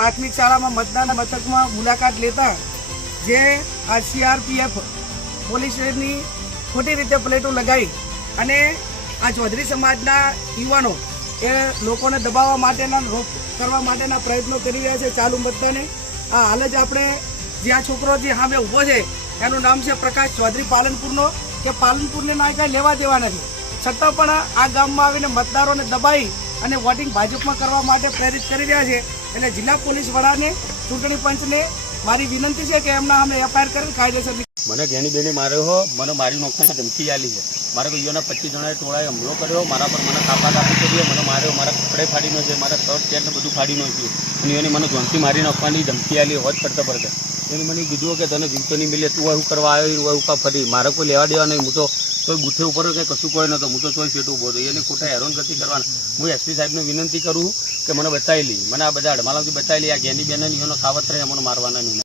પ્રાથમિક શાળામાં મતદાન મથકમાં મુલાકાત લેતા જે આ સીઆરપીએફ પોલીસની ખોટી રીતે પ્લેટો લગાવી અને આ ચૌધરી સમાજના યુવાનો એ લોકોને દબાવવા માટેના રોક કરવા માટેના પ્રયત્નો કરી રહ્યા છે ચાલુ મતદાને. આ હાલ જ આપણે જે આ છોકરો જે સામે ઊભો છે, એનું નામ છે પ્રકાશ ચૌધરી પાલનપુરનો, કે પાલનપુરને ના કાંઈ લેવા દેવા નથી. છતાં પણ આ ગામમાં આવીને મતદારોને દબાઈ અને વોટિંગ ભાજપમાં કરવા માટે પ્રેરિત કરી રહ્યા છે. એટલે જિલ્લા પોલીસ વડાને ચૂંટણી પંચને મારી વિનંતી છે કે એમના અમે એફઆઈઆર કરી કાયદેસર મને ઘેની બેને માર્યો હો, મને મારી નોકરીને ધમકી આલી છે. મારા ભાઈઓના પચીસ જણાએ ટોળાએ હુમલો કર્યો, મારા પર મને કાપા કાપી કર્યો, મને માર્યો, મારા કપડે ફાડી નાખ્યો, મારા શર્ટ, પેન્ટ બધું ફાડી નાખ્યું. અને એને મને ધોનથી મારી નાખવાની ધમકી આલી હોત કરતા પડતા એને મને કીધું કે તને જીવતો નહીં મિલે તું એવું કરવા આવ્યો એવું કા ફરી. મારે કોઈ લેવા દેવા નહીં, હું તો કોઈ બુથે ઉપર કે કશું કોઈ નહોતો. હું તો ચોઈ ફેટ ઊભો હતો. એને ખોટા હેરાન નથી કરવાના. હું એસપી સાહેબને વિનંતી કરું કે મને બતાવી મને આ બધા અડમાલાથી બતાવી આ ગેની બેન એનો ખાવત રહે મને મારવાના નહીં.